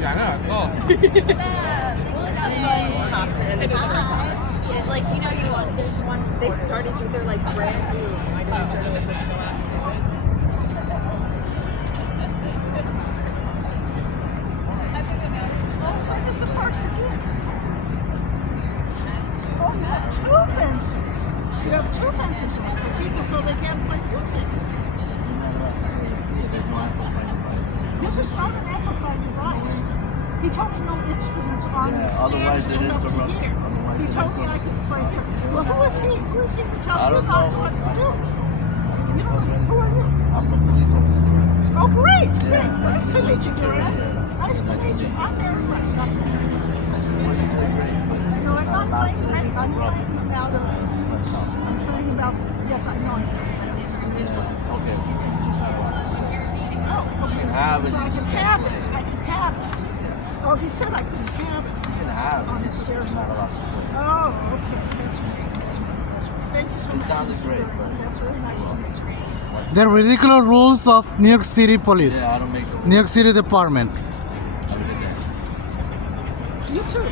Yeah, I know. I saw. It's like, you know, there's one, they started with their like brand new. I don't know if it's the last one. Oh, where does the park begin? Oh, you have two fences. You have two fences up for people so they can't play music. This is not an amplified device. He told me no instruments on the stand. Otherwise they'd interrupt. He told me I could play here. Well, who is he? Who is he to tell you what to do? You don't know. Who are you? I'm a police officer. Oh, great, great. Nice to meet you, Duran. Nice to meet you. I'm Mary West. I'm No, I'm not playing ready. I'm playing out of... I'm playing about... Yes, I know I'm playing. Okay. Oh, okay. Have it. So I can have it. I can have it. Oh, he said I couldn't have it. You can have on it. the stairs. It's not allowed to play. Oh, okay. That's right. Thank you so much. sounded Mr. great, Duran. but- That's very nice to meet you. The ridiculous rules of New York City Police, Yeah, I don't make the New York City Department. Have a good day. You too.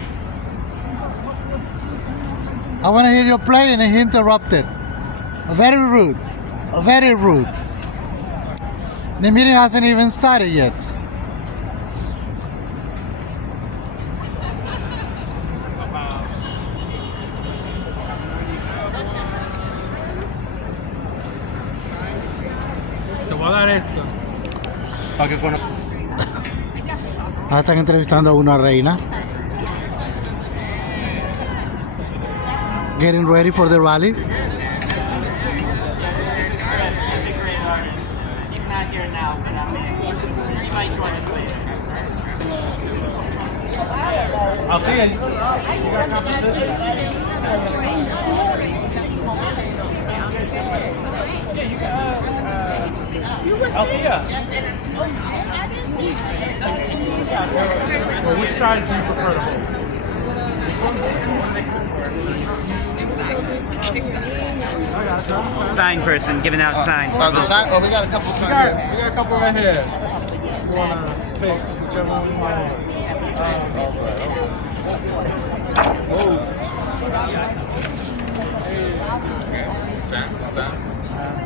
I want to hear you play and he interrupted. Very rude. Very rude. The meeting hasn't even started yet. Te voy a dar esto. Para que conozcas. Ahora están entrevistando a una reina. Getting ready for the rally. He's not here now, but he might join us later. I'll see you. You got competition. Yeah, you got. Althea. So which size do you prefer to hold? Sign person giving out signs. We got a couple We got a couple right here. You want to pick whichever one you want.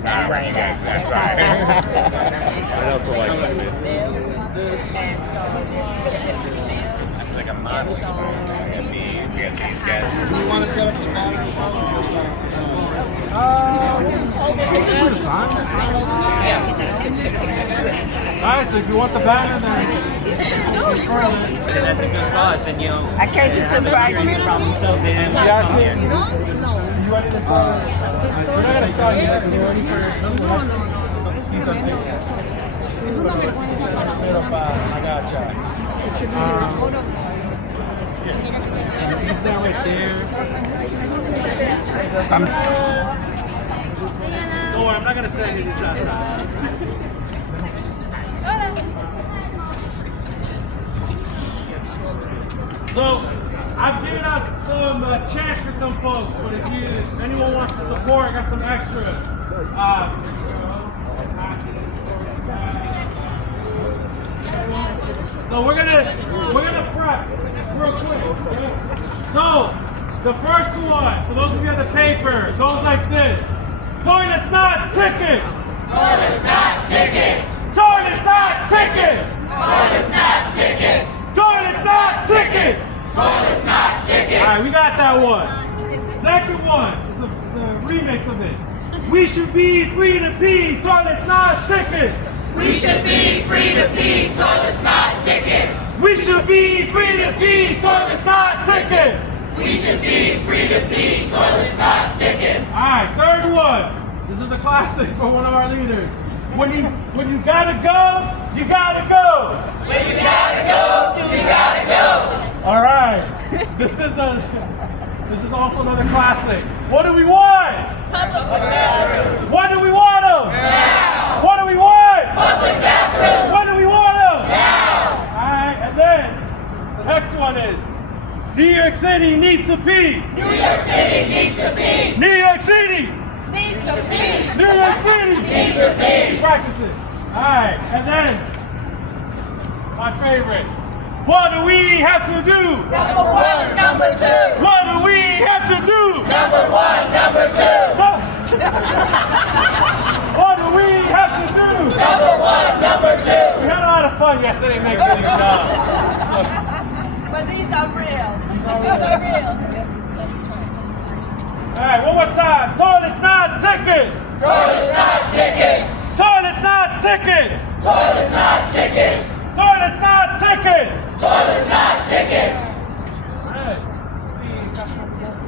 I also like this. It's like a monster. You got these guys. Do you want to set up the banner? Alright, so if you want the banner, then That's a good cause, and you know, I came to surprise you. problem solved. They didn't yeah, come here. you ready to start? We're not gonna start yet because we're ready for these are six. I gotcha. Just stand right there. Don't worry, I'm not gonna stand here this time. So, I've given out some checks for some folks, but if anyone wants to support, I got some extra. So we're gonna prep real quick. Okay? So the first one, for those of you who have the paper, goes like this: toilets not tickets. Toilets not tickets! Toilets not tickets. Toilets not tickets! Toilets not tickets. Toilets not tickets! All right, we got that one. Second one is a remix of it. We should be free to pee. Toilets not tickets. We should be free to pee, toilets not tickets! We should be free to pee. Toilets not tickets. We should be free to pee, toilets not tickets! All right, third one. This is a classic for one of our leaders. When you gotta go, you gotta go. When you gotta go, you gotta go! All right. This is also another classic. What do we want? Public bathrooms! What do we want them? Now! What do we want? Public bathrooms! What do we want them? Now! All right, and then the next one is New York City needs to pee. New York City needs to pee! New York City. Needs to pee! New York City. Needs to pee! Practice it. All right, and then my favorite. What do we have to do? Number one, number two. What do we have to do? Number one, number two. What do we have to do? Number one, number two. We had a lot of fun yesterday making these up. So, But these are real. These are real. Yes, that's fine. all right, one more time. Toilets, not tickets. Toilets, not tickets. Toilets, not tickets. Toilets, not tickets. Toilets, not tickets. Toilets, not tickets. All right. See, you got something else?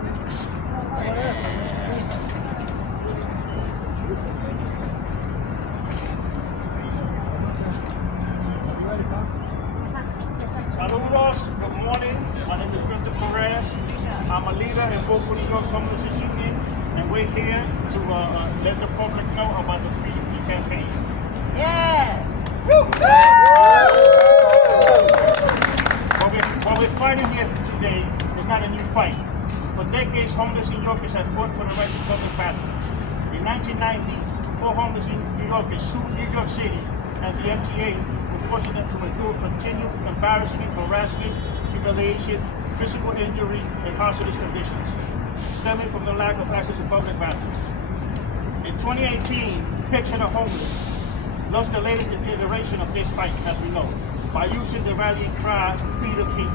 Saludos, good morning. My name is Victor Perez. I'm a leader in Boca New York Homeless Union, and we're here to let the public know about the Free the Tea campaign. Yeah. What we're fighting here today is not a new fight. For decades, homeless New Yorkers have fought for the right to public bathrooms. In 1990, 4 homeless New Yorkers sued New York City and the MTA for forcing them to endure continued embarrassment, harassment, humiliation, physical injury, and hazardous conditions, stemming from the lack of access to public bathrooms. In 2018, Picture the Homeless launched the latest iteration of this fight, as we know, by using the rallying cry, Free the Pee.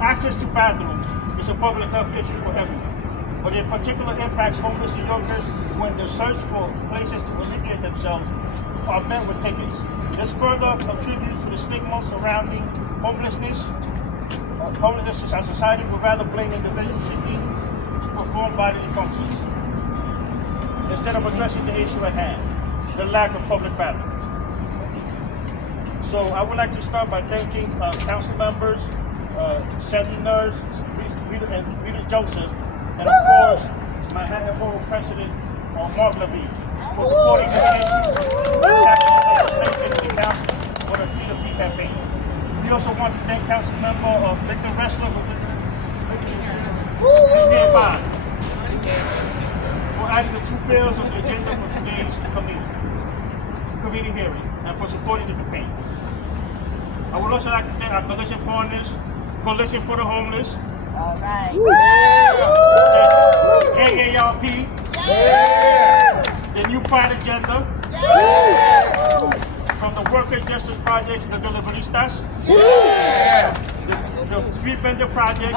Access to bathrooms is a public health issue for everyone, but in particular impacts homeless New Yorkers when the search for places to alleviate themselves are met with tickets. This further contributes to the stigma surrounding homelessness. Homelessness as society would rather blame individuals seeking to perform bodily functions instead of addressing the issue at hand, the lack of public bathrooms. So I would like to start by thanking council members, Sandy Nurse, Rita Joseph, and of course, Manhattan Borough President Mark Levine for supporting the issue in the council for the Free the Pee campaign. We also want to thank Council Member Victor Ressler who's nearby for adding the 2 bills on the agenda for today's committee hearing and for supporting the campaign. I would also like to thank our coalition partners, Coalition for the Homeless, All right. AARP, the New Pride Agenda, from the Worker Justice Project to the Deliveristas, the Street Vendor Project,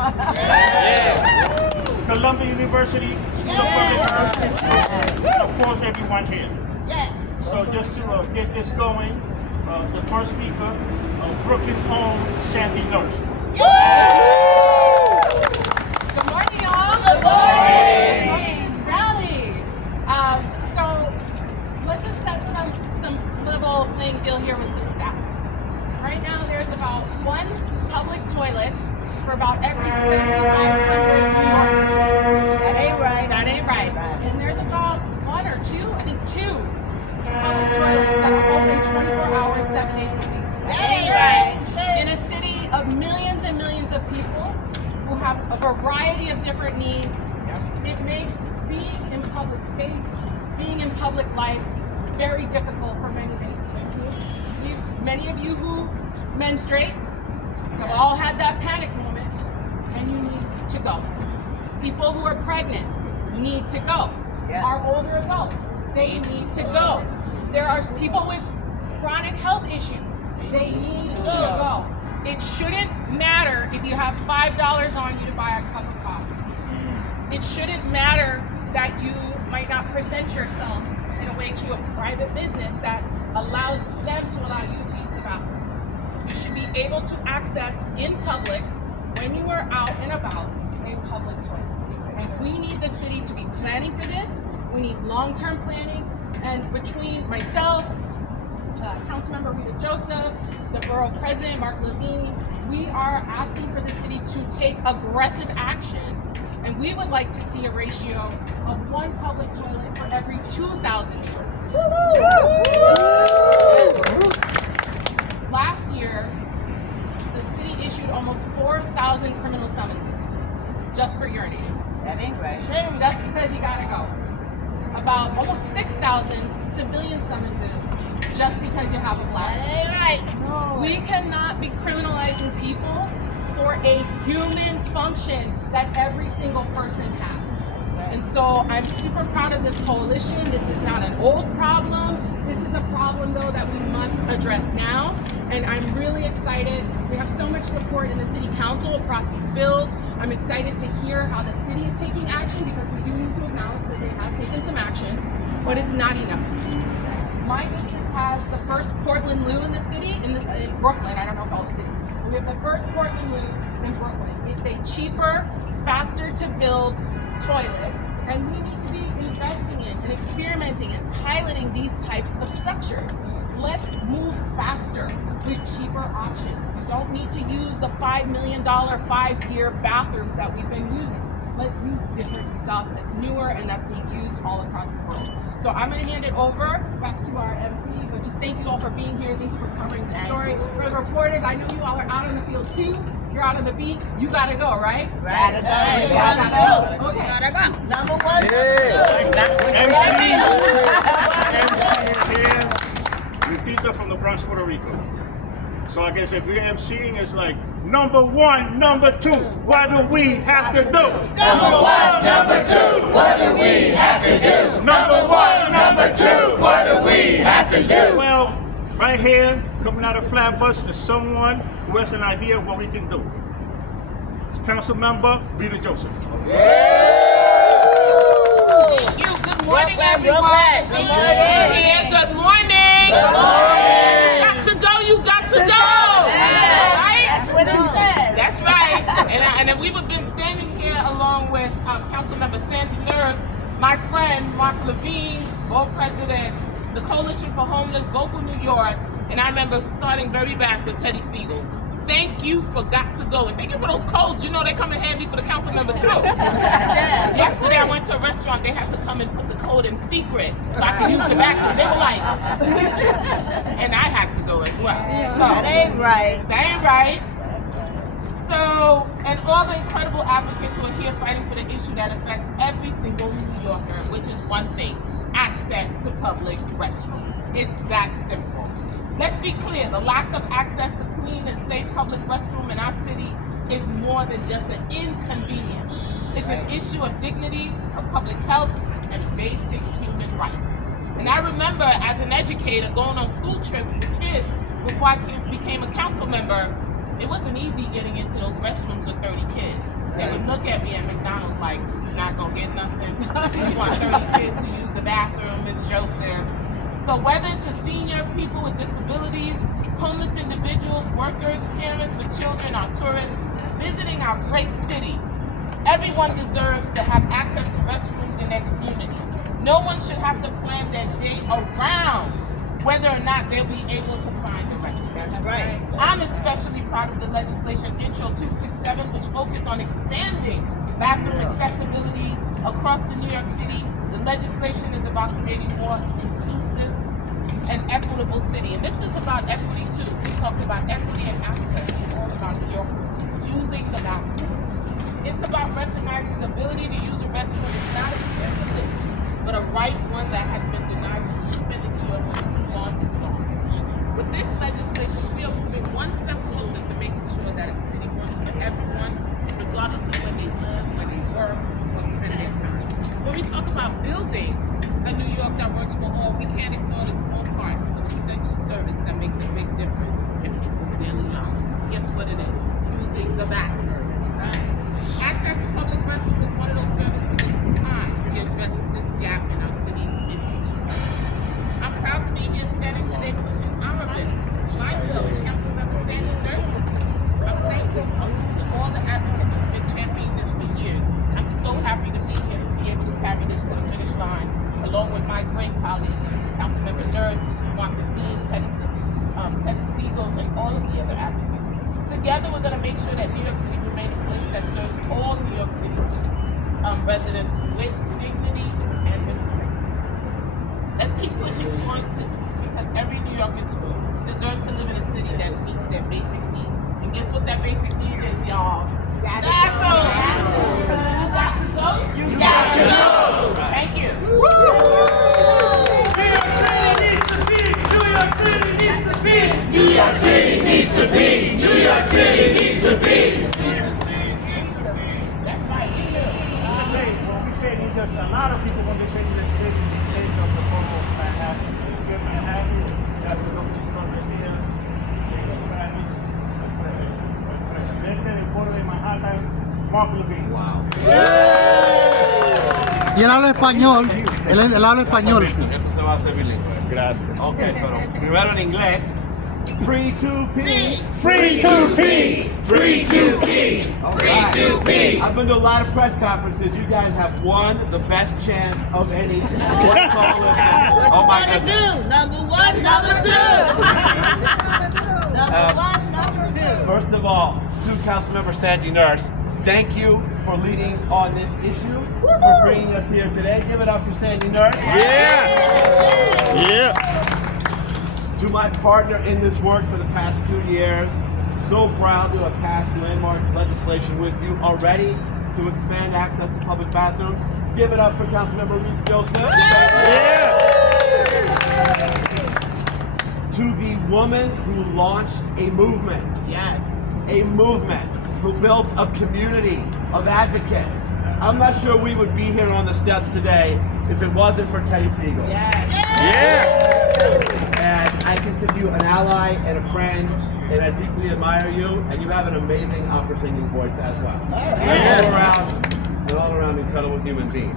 Columbia University School of Public Health, and of course everyone here. Yes. So just to get this going, the first speaker, Brooklyn's own Sandy Nurse. Good morning, y'all. Good morning. Welcome to this rally. So let's just set some level playing field here with some stats. Right now, there's about 1 public toilet for about every 7,500 New Yorkers. That ain't right. That ain't right. And there's about 1 or 2, I think 2 public toilets that are open 24 hours, 7 days a week. That ain't right. In a city of millions and millions of people who have a variety of different needs, it makes being in public space, being in public life, very difficult for many people. Many of you who menstruate have all had that panic moment, and you need to go. People who are pregnant need to go. Our older adults, they need to go. There are people with chronic health issues. They need to go. It shouldn't matter if you have $5 on you to buy a cup of coffee. It shouldn't matter that you might not present yourself in a way to a private business that allows them to allow you to use the bathroom. You should be able to access in public, when you are out and about, a public toilet. And we need the city to be planning for this. We need long-term planning. And between myself, Councilmember Rita Joseph, the Borough President, Mark Levine, we are asking for the city to take aggressive action. And we would like to see a ratio of 1 public toilet for every 2,000 New Yorkers. Last year, the city issued almost 4,000 criminal summonses just for urinating. That ain't right. Just because you gotta go. About almost 6,000 civilian summonses just because you have a black. Right. We cannot be criminalizing people for a human function that every single person has. And so I'm super proud of this coalition. This is not an old problem. This is a problem, though, that we must address now. And I'm really excited. We have so much support in the city council across these bills. I'm excited to hear how the city is taking action, because we do need to acknowledge that they have taken some action, but it's not enough. My district has the first Portland loo in the city, in Brooklyn. I don't know if all the city. We have the first Portland loo in Brooklyn. It's a cheaper, faster to build toilet, and we need to be investing in and experimenting and piloting these types of structures. Let's move faster with cheaper options. We don't need to use the $5 million 5-year bathrooms that we've been using. Let's use different stuff that's newer and that's being used all across the world. So I'm going to hand it over back to our MC, but just thank you all for being here. Thank you for covering the story. For the reporters, I know you all are out on the field too. You're out on the beat. You got to go, right? Gotta go. Okay. Gotta go. Number one. MC is here. Lupita from the Bronx, Puerto Rico. So I guess if you're MCing, it's like number one, number two, what do we have to do? Number one, number two, what do we have to do? Number one, Number two, what do we have to do? Well, right here, coming out of Flatbush, is someone who has an idea of what we can do. It's Council Member Vita Joseph. Thank you. Good morning, everyone. Good morning. Good morning. Good morning. Got to go. You got to go. Right? That's what it said. That's right. And then we've been standing here along with Councilmember Sandy Nurse, my friend Mark Levine, board president, the Coalition for Homeless, Vocal New York, and I remember starting very back with Teddy Siegel. Thank you for Got to Go, and thank you for those codes. You know they come in handy for the council member too. Yesterday I went to a restaurant, they had to come and put the code in secret so I could use the bathroom. They were like, and I had to go as well. So, That ain't right. that ain't right. So, and all the incredible advocates who are here fighting for the issue that affects every single New Yorker, which is one thing: access to public restrooms. It's that simple. Let's be clear, the lack of access to clean and safe public restroom in our city is more than just an inconvenience. It's an issue of dignity, of public health, and basic human rights. And I remember as an educator going on school trips with kids before I became a council member, it wasn't easy getting into those restrooms with 30 kids. They would look at me at McDonald's like, you're not gonna get nothing. You want 30 kids to use the bathroom, Miss Joseph. So whether it's the senior, people with disabilities, homeless individuals, workers, parents with children, or tourists visiting our great city, everyone deserves to have access to restrooms in their community. No one should have to plan their day around whether or not they'll be able to find the restroom. That's right. I'm especially proud of the legislation Intro 267, which focused on expanding bathroom accessibility across the New York City. The legislation is about creating more inclusive and equitable city. And this is about equity too. It talks about equity and access. It's all about New York using the bathroom. It's about recognizing the ability to use a restroom is not a privilege, but a right, one that has been denied to too many New Yorkers who want to belong. With this legislation, we are moving one step closer to making sure that a city works for everyone, regardless of where they live, where they work, or spend their time. When we talk about building a New York that works for all, we can't ignore the small part of essential service that makes a big difference in people's daily lives. Guess what it is? Using the bathroom. Access to public restrooms is one of those services that's time we address this gap in our city's infrastructure. I'm proud to be here standing today pushing our bills, my bill, and Councilmember Sandy Nurse's bill. I'm thankful to all the advocates who've been championing this for years. I'm so happy to be here to be able to carry this to the finish line, along with my great colleagues, Councilmember Nurse, Mark Levine, Teddy Siegel, and all of the other advocates. Together, we're going to make sure that New York City remains a place that serves all New York City residents with dignity and respect. Let's keep pushing forward because every New Yorker deserves to live in a city that meets their basic needs. And guess what that basic need is, y'all? Bathroom. You got to go? You got to go. Thank you. New York City needs to be New York be. New York City needs to be. That's right. When we say there's a lot of people when they say New York City, they think of the borough of Manhattan. If you get Manhattan, you have to go to Colombia, say Spanish, el presidente del foro de Manhattan, Mark Levine. Wow. Y él habla español. Él habla español. Esto se va a hacer bilingüe. Gracias. Ok, pero primero en inglés. Free to P. Free to P. Free to P. Free to P. I've been to a lot of press conferences. You guys have won the best chance of any white coalition. Oh my goodness. Number one, number two. Number one, number two. First of all, to Councilmember Sandy Nurse, thank you for leading on this issue, for bringing us here today. Give it up for Sandy Nurse. To my partner in this work for the past 2 years, so proud to have passed landmark legislation with you already to expand access to public bathrooms. Give it up for Councilmember Ruth Joseph. To the woman who launched a movement. Yes. A movement who built a community of advocates. I'm not sure we would be here on the steps today if it wasn't for Teddy Siegel. And I consider you an ally and a friend, and I deeply admire you, and you have an amazing opera singing voice as well. An all-around incredible human being.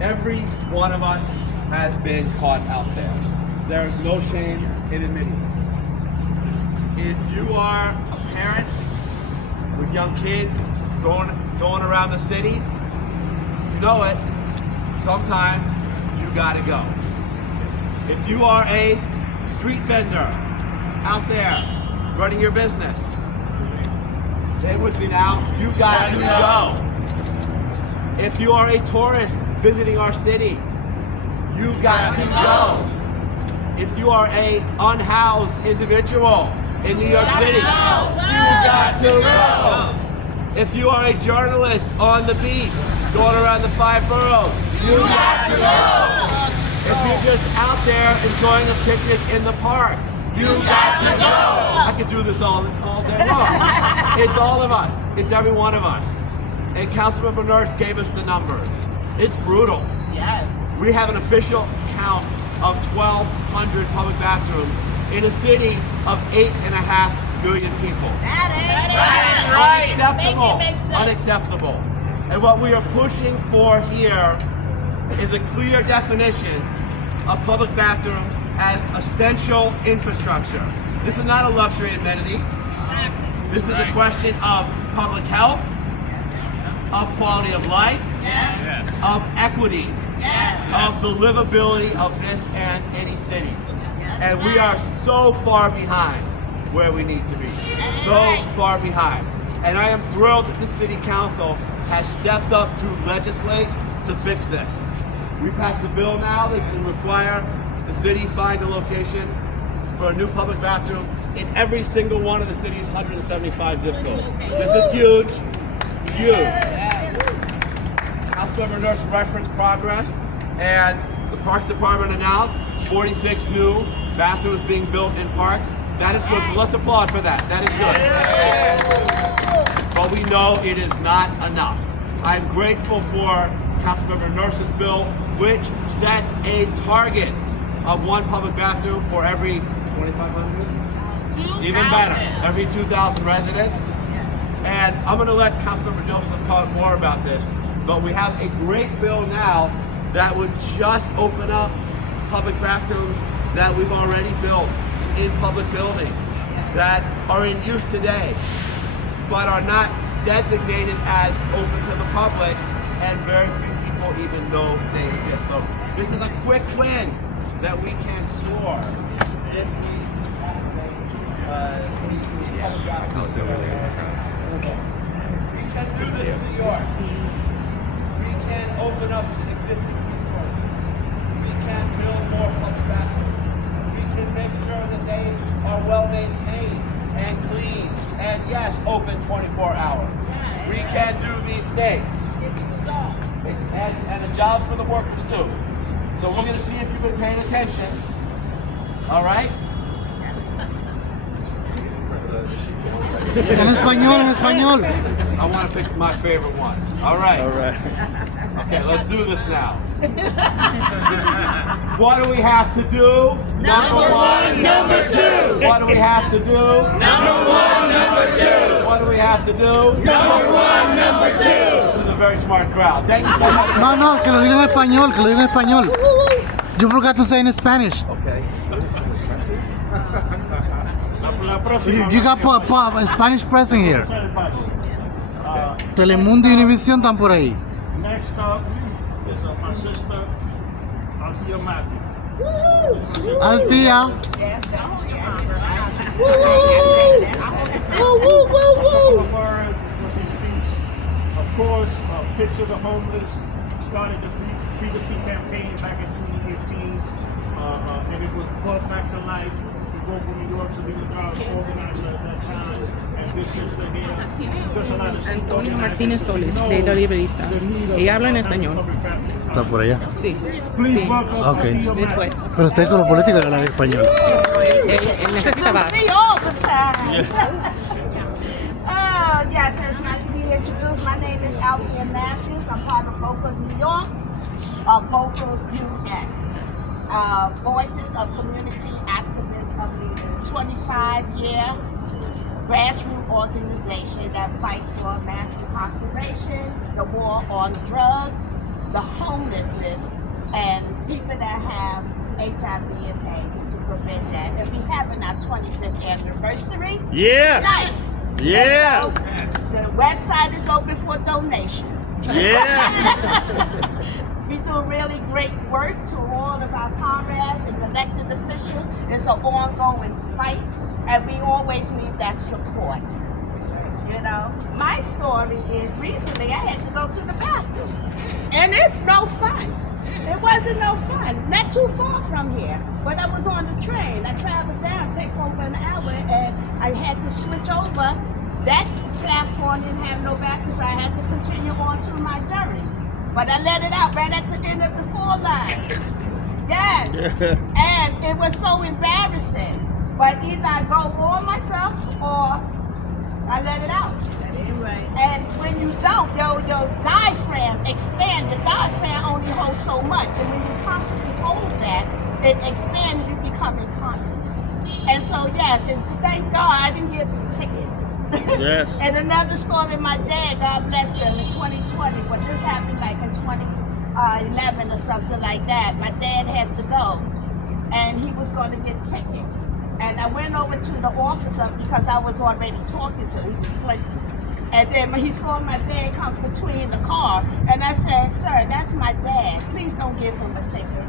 Every one of us has been caught out there. There's no shame in admitting it. If you are a parent with young kids going around the city, you know it. Sometimes you gotta go. If you are a street vendor out there running your business, say it with me now, you got to go. If you are a tourist visiting our city, you got to go. If you are a unhoused individual in New York City, you got to go. If you are a journalist on the beat, going around the 5 boroughs, you got to go. If you're just out there enjoying a picnic in the park, you got to go. I could do this all day long. It's all of us. It's every one of us. And Councilmember Nurse gave us the numbers. It's brutal. Yes. We have an official count of 1,200 public bathrooms in a city of 8.5 million people. Unacceptable. Unacceptable. And what we are pushing for here is a clear definition of public bathrooms as essential infrastructure. This is not a luxury amenity. This is a question of public health, of quality of life, of equity, of the livability of this and any city. And we are so far behind where we need to be. So far behind. And I am thrilled that the City Council has stepped up to legislate to fix this. We passed a bill now that's going to require the city find a location for a new public bathroom in every single one of the city's 175 zip codes. This is huge, huge. Councilmember Nurse referenced progress, and the Parks Department announced 46 new bathrooms being built in parks. That is good, so let's applaud for that. That is good. But we know it is not enough. I'm grateful for Councilmember Nurse's bill, which sets a target of 1 public bathroom for every 2,500? Even better, every 2,000 residents. And I'm going to let Councilmember Joseph talk more about this, but we have a great bill now that would just open up public bathrooms that we've already built in public buildings that are in use today, but are not designated as open to the public, and very few people even know they exist. So this is a quick win that we can score if we We can do this in New York. We can open up existing resources. We can build more public bathrooms. We can make sure that they are well maintained and clean and yes, open 24 hours. We can do these things. And a job for the workers too. So we're going to see if you've been paying attention. All right? En español, en español. I want to pick my favorite one. All right. Okay, let's do this now. What do we have to do? Number one, number two. What do we have to do? Number one, number two. What do we have to do? Number one, number two. This is a very smart crowd. Thank you so much. No, no, que lo diga en español, que lo diga en español. You forgot to say in Spanish. Okay. La próxima. You got Spanish press in here. Telemundo y Univision están por ahí. Next up is my sister, Althea Matthew. Altia. Of course, Picture the Homeless started the Free the Feet campaign back in 2018, and it was brought back to life. We go to New York to be the organizer at that time, and this sister here does a lot of Antonio Martínez Soles, de La Librerista. Ella habla en español. Está por allá. Sí. Please Sí. welcome Ok. Después. Pero usted con los políticos habla en español. Él necesita más. Me all the time. Yes, as we introduced, my name is Althea Matthews. I'm part of Vocal New York, Vocal US. Voices of Community Activists of the 25-year grassroots organization that fights for mass incarceration, the war on drugs, the homelessness, and people that have HIV and AIDS to prevent that. And we're having our 25th anniversary. Yeah. Nice. Yeah. And so the website is open for donations. Yeah. We do really great work to all of our comrades and elected officials. It's an ongoing fight, and we always need that support. You know, my story is recently I had to go to the bathroom, and it's no fun. It wasn't no fun. Not too far from here, but I was on the train. I traveled down, takes over an hour, and I had to switch over. That platform didn't have no bathroom, so I had to continue on to my journey. But I let it out right at the end of the 4 line. Yes. And it was so embarrassing. But either I go all myself or I let it out. Right. And when you don't, your diaphragm expands. The diaphragm only holds so much. And when you constantly hold that, it expands and you become incontinent. And so, yes, and thank God I didn't get the ticket. Yes. And another story, my dad, God bless him, in 2020, but this happened like in 2011 or something like that. My dad had to go, and he was going to get ticket. And I went over to the officer because I was already talking to him. He was flirting. And then he saw my dad come between the car, and I said, "Sir, that's my dad. Please don't give him a ticket.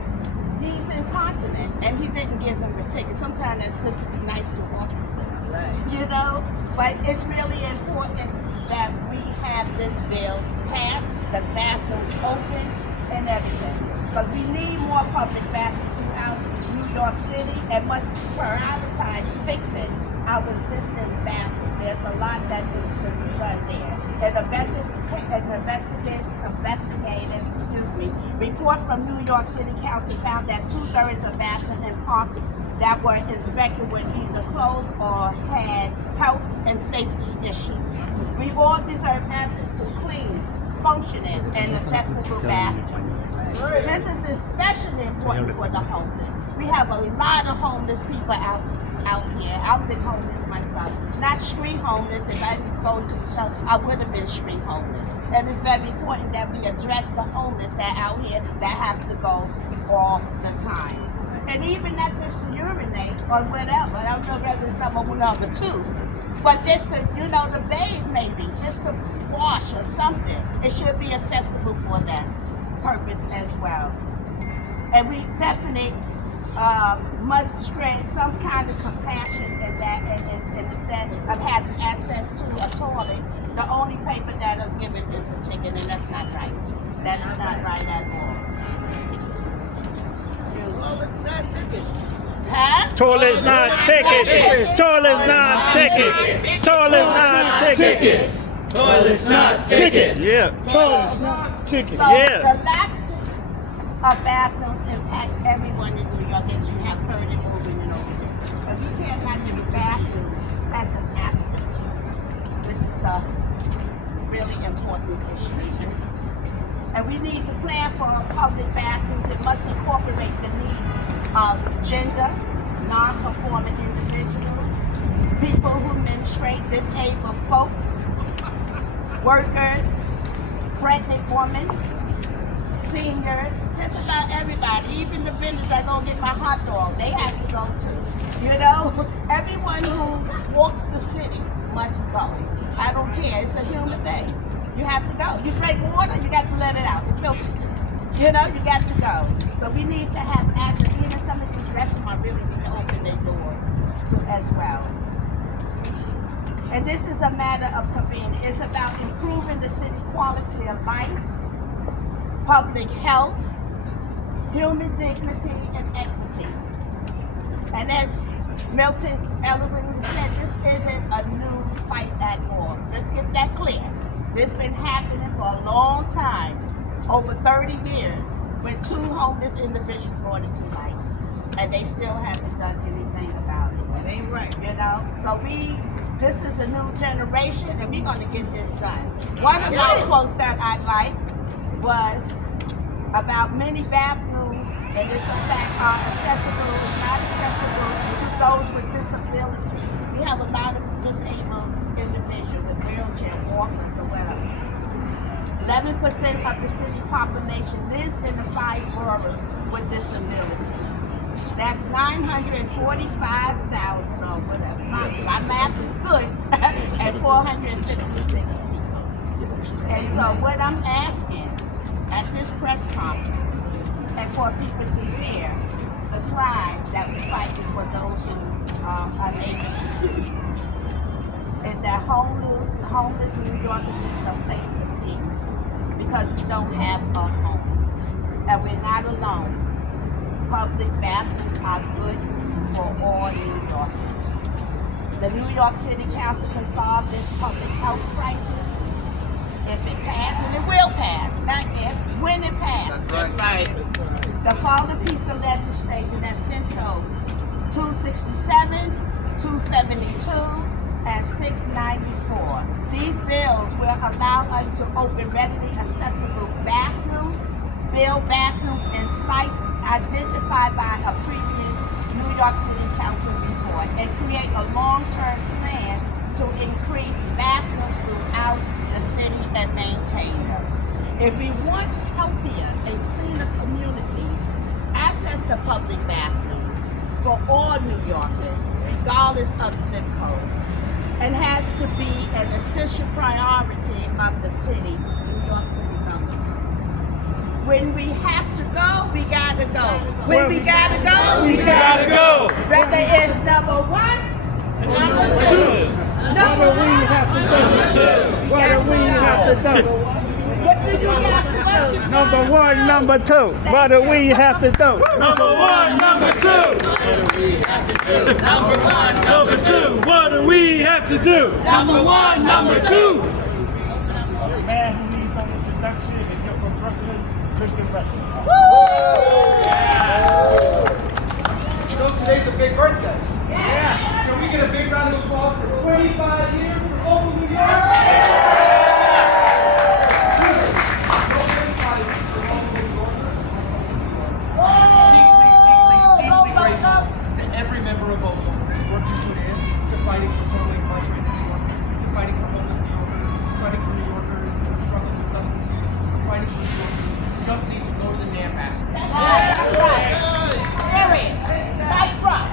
He's incontinent," and he didn't give him a ticket. Sometimes it's good to be nice to officers, you know? But it's really important that we have this bill passed, the bathrooms open, and everything. But we need more public bathrooms throughout New York City and must prioritize fixing our existing bathrooms. There's a lot that needs to be done there. An investigative report from New York City Council found that 2/3 of bathrooms and parks that were inspected were either closed or had health and safety issues. We all deserve access to clean, functioning, and accessible bathrooms. This is especially important for the homeless. We have a lot of homeless people out here. I've been homeless myself. Not street homeless. If I didn't go to the shelter, I would have been street homeless. And it's very important that we address the homeless that are out here that have to go all the time. And even not just to urinate or whatever. I don't know whether it's number 2. But just to, to bathe maybe, just to wash or something. It should be accessible for that purpose as well. And we definitely must spread some kind of compassion in that and instead of having access to a toilet. The only paper that is given is a ticket, and that's not right. That is not right at all. Toilet's not tickets. Huh? Toilet's not tickets. Toilet's not tickets. Toilet's not tickets. Toilets not tickets. Yeah. Toilet's not tickets. So Yeah. the lack of bathrooms impact everyone in New York, as you have heard it over and over. But we can't have any bathrooms as an African must incorporate the needs of gender, non-conforming individuals, people who menstruate, disabled folks, workers, pregnant women, seniors, just about everybody, even the vendors that go get my hot dog, they have to go too. You know, everyone who walks the city must go. I don't care, it's a human thing. You have to go. You drink water, you got to let it out, the filter. You know, you got to go. So we need to have access, even some of these restaurants really need to open their doors to as well. And this is a matter of convenience. It's about improving the city quality of life, public health, human dignity, and equity. And as Milton Ellery said, this isn't a new fight at all. Let's get that clear. This has been happening for a long time, over 30 years, when 2 homeless individuals brought it to light. And they still haven't done anything about it. That ain't right. You know? So this is a new generation, and we're going to get this done. One of my quotes that I like was about many bathrooms, and this in fact are accessible, is not accessible to those with disabilities. We have a lot of disabled individuals with wheelchair walkers or whatever. 11% of the city population lives in the 5 boroughs with disabilities. That's 945,000 or whatever. My math is good, and 456 people. And so what I'm asking at this press conference, and for people to hear the cry that we're fighting for those who are unable to speak, is that homeless New Yorkers need some place to be, because we don't have a home. And we're not alone. Public bathrooms are good for all New Yorkers. The New York City Council can solve this public health crisis if it passes, and it will pass, not if, when it passes. That's right. The following piece of legislation that's been told, 267, 272, and 694. These bills will allow us to open readily accessible bathrooms, build bathrooms in sites identified by a previous New York City Council report, and create a long-term plan to increase bathrooms throughout the city and maintain them. If we want healthier and cleaner communities, access to public bathrooms for all New Yorkers, regardless of zip codes, and has to be an essential priority of the city, New York City government. When we have to go, we gotta go. When we gotta go, we gotta go. Whether it's number 1, number 2, number 1, What do we have to do? What do you have to do? Number 1, number 2. What do we have to do? Number 1, number 2. Number 1, number 2. What do we have to do? Number 1, number 2. Man who needs an introduction, if you're from Brooklyn, click the rest. You know, today's a big birthday. Yeah. Can we get a big round of applause for 25 years for Open New York? Deeply grateful to every member of Open, the work you put in to fighting for totally incarcerated New Yorkers, to fighting for homeless New Yorkers, fighting for New Yorkers who struggle with substance use, fighting for New Yorkers who just need to go to the damn bathroom. That's right. Period. Fight drop.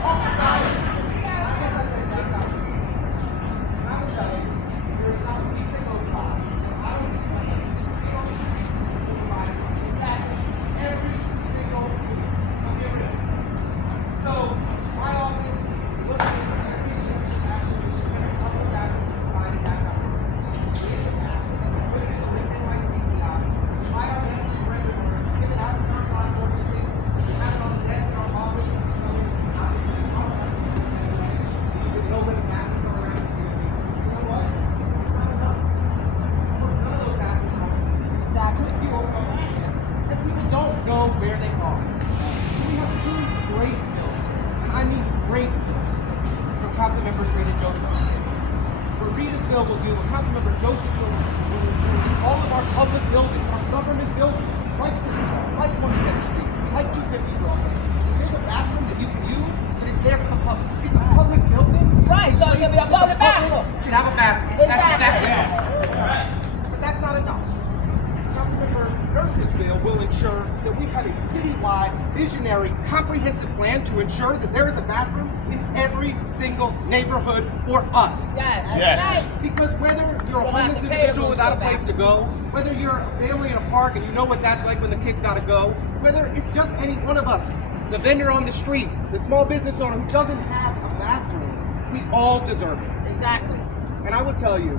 like 250 Broadway. There's a bathroom that you can use, and it's there for the public. It's a public building. Right, so it should be a public bathroom. Should have a bathroom. That's exactly right. But that's not enough. Councilmember Nurse's bill will ensure that we have a citywide, visionary, comprehensive plan to ensure that there is a bathroom in every single neighborhood for us. Yes. Yes. Right. Because whether you're a We'll have homeless to pay to individual go without to a the place to go, whether you're a family in a park and you know what that's like when the kids gotta go, whether it's just any one of us, the vendor on the street, the small business owner who doesn't have a bathroom, we all deserve it. Exactly. And I will tell you,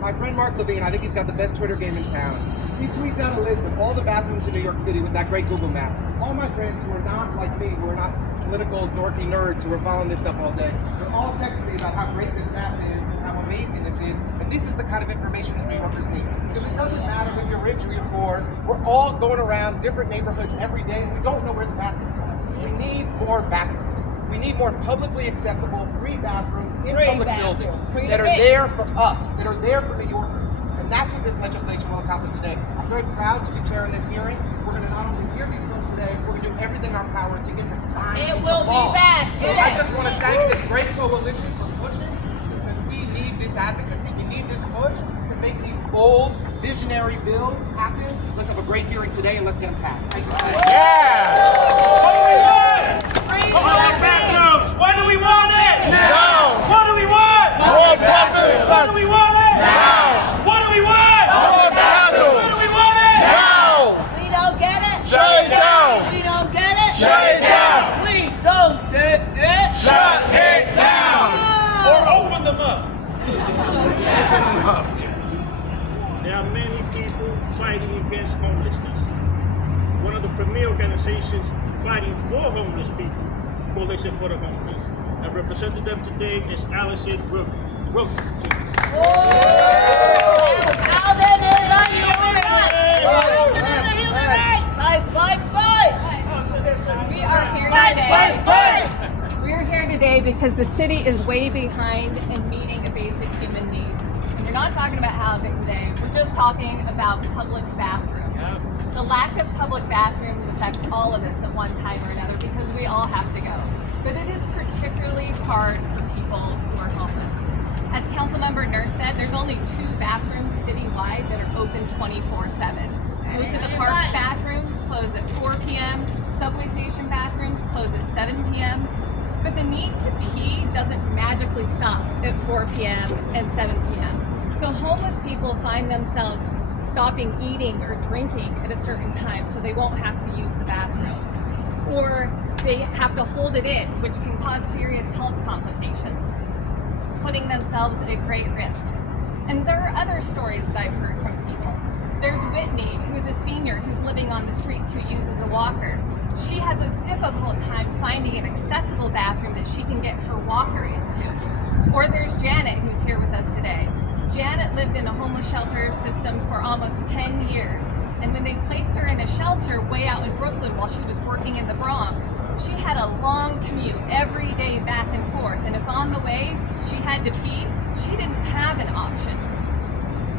my friend Mark Levine, I think he's got the best Twitter game in town. He tweets out a list of all the bathrooms in New York City with that great Google map. All my friends who are not like me, who are not political dorky nerds who are following this stuff all day, they're all texting me about how great this map is and how amazing this is. And this is the kind of information that New Yorkers need. Because it doesn't matter if you're rich or you're poor. We're all going around different neighborhoods every day and we don't know where the bathrooms are. We need more bathrooms. We need more publicly accessible free bathrooms in Free public bathrooms. buildings Free that to are pay. there for us, that are there for New Yorkers. And that's what this legislation will accomplish today. I'm very proud to be chairing this hearing. We're going to not only hear these bills today, we're going to do everything in our power to get them signed It into will be law. passed So today. I just want to thank this great coalition for pushing, because we need this advocacy, we need this push to make these bold, visionary bills happen. Let's have a great hearing today and let's get them passed. Thank you. What do we want? Public bathrooms. When do we want it? Now. What do we want? More bathrooms. When do we want it? Now. What do we want? More When do bathrooms. we want it? Now. We don't get it. Shut it down. We don't get it. Shut it down. We don't get it. Shut it down. Or open them up. There are many people fighting against homelessness. One of the premier organizations fighting for homeless people, Coalition for the Homeless, and representing them today is Allison Wilkinson. Housing is a human right. Housing is a human right. Fight, fight, fight. We are here Fight, today. fight, fight. We're here today because the city is way behind in meeting a basic human need. And we're not talking about housing today. We're just talking about public bathrooms. The lack of public bathrooms affects all of us at one time or another because we all have to go. But it is particularly hard for people who are homeless. As Councilmember Nurse said, there's only 2 bathrooms citywide that are open 24/7. Most of the parks bathrooms close at 4 p.m. Subway station bathrooms close at 7 p.m. But the need to pee doesn't magically stop at 4 p.m. and 7 p.m. So homeless people find themselves stopping eating or drinking at a certain time so they won't have to use the bathroom. Or they have to hold it in, which can cause serious health complications, putting themselves at great risk. And there are other stories that I've heard from people. There's Whitney, who's a senior who's living on the streets who uses a walker. She has a difficult time finding an accessible bathroom that she can get her walker into. Or there's Janet, who's here with us today. Janet lived in a homeless shelter system for almost 10 years, and when they placed her in a shelter way out in Brooklyn while she was working in the Bronx, she had a long commute every day back and forth, and if on the way she had to pee, she didn't have an option.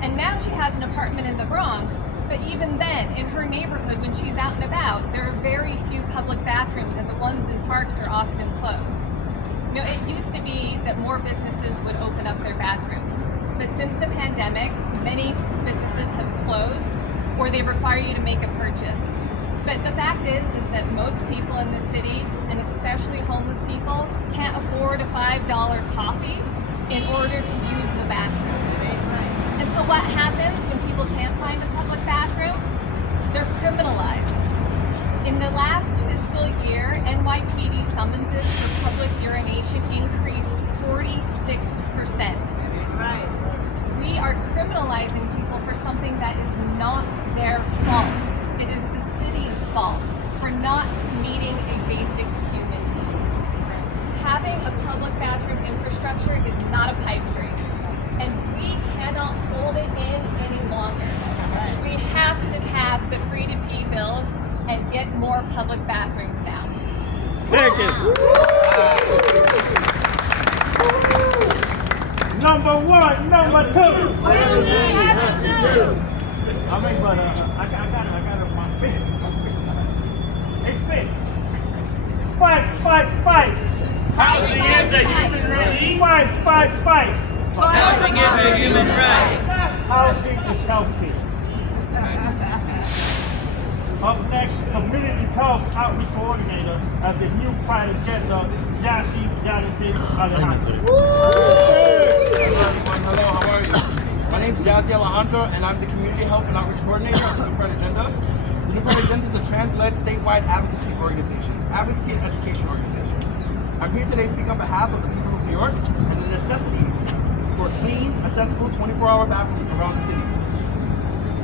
And now she has an apartment in the Bronx, but even then, in her neighborhood, when she's out and about, there are very few public bathrooms, and the ones in parks are often closed. You know, it used to be that more businesses would open up their bathrooms, but since the pandemic, many businesses have closed, or they require you to make a purchase. But the fact is that most people in the city, and especially homeless people, can't afford a $5 coffee in order to use the bathroom. And so what happens when people can't find a public bathroom? They're criminalized. In the last fiscal year, NYPD summonses for public urination increased 46%. Right. We are criminalizing people for something that is not their fault. It is the city's fault for not meeting a basic human need. Having a public bathroom infrastructure is not a pipe dream, and we cannot hold it in any longer. We have to pass the free to pee bills and get more public bathrooms now. Thank you. Number 1, number 2. What do we have to do? I mean, but I got it on my feet. fits. Fight, fight, fight. Housing is a human right. Fight, fight, fight. Housing is a human right. Housing is healthcare. Up next, Community Health Outreach Coordinator of the New Pride Agenda, Jassy Jonathan Alejandro. Hello, how are you? My name is Jazzy Alejandro, and I'm the Community Health and Outreach Coordinator of the New Pride Agenda. The New Pride Agenda is a trans-led statewide advocacy and education organization. I'm here today to speak on behalf of the people of New York and the necessity for clean, accessible 24-hour bathrooms around the city.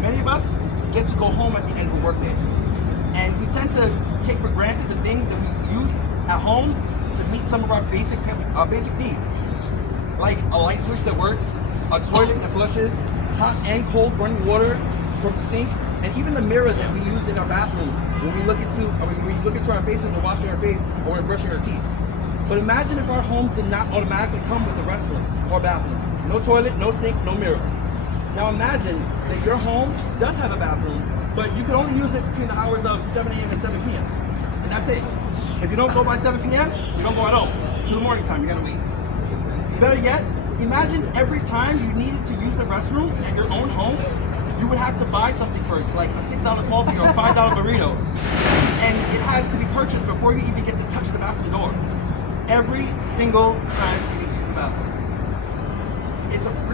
Many of us get to go home at the end of a workday, and we tend to take for granted the things that we use at home to meet some of our basic needs, like a light switch that works, a toilet that flushes, hot and cold running water from the sink, and even the mirror that we use in our bathrooms when we look into our faces or washing our face or when brushing our teeth. But imagine if our homes did not automatically come with a restroom or bathroom. No toilet, no sink, no mirror. Now imagine that your home does have a bathroom, but you can only use it between the hours of 7 a.m. and 7 p.m. And that's it. If you don't go by 7 p.m., you don't go at all. Till the morning time, you gotta wait. Better yet, imagine every time you needed to use the restroom at your own home, you would have to buy something first, like a $6 coffee or a $5 burrito. And it has to be purchased before you even get to touch the bathroom door. Every single time you need to use the bathroom.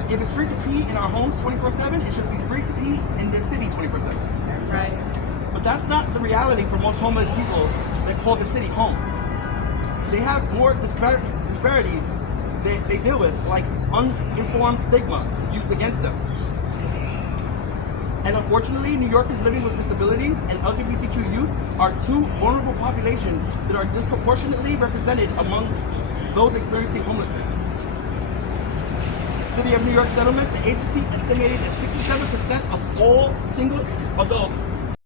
If it's free to pee in our homes 24/7, it should be free to pee in the city 24/7. That's right. But that's not the reality for most homeless people that call the city home. They have more disparities that they deal with, like uninformed stigma used against them. And unfortunately, New Yorkers living with disabilities and LGBTQ youth are two vulnerable populations that are disproportionately represented among those experiencing homelessness. City of New York Settlement, the agency estimated that 67% of all single adults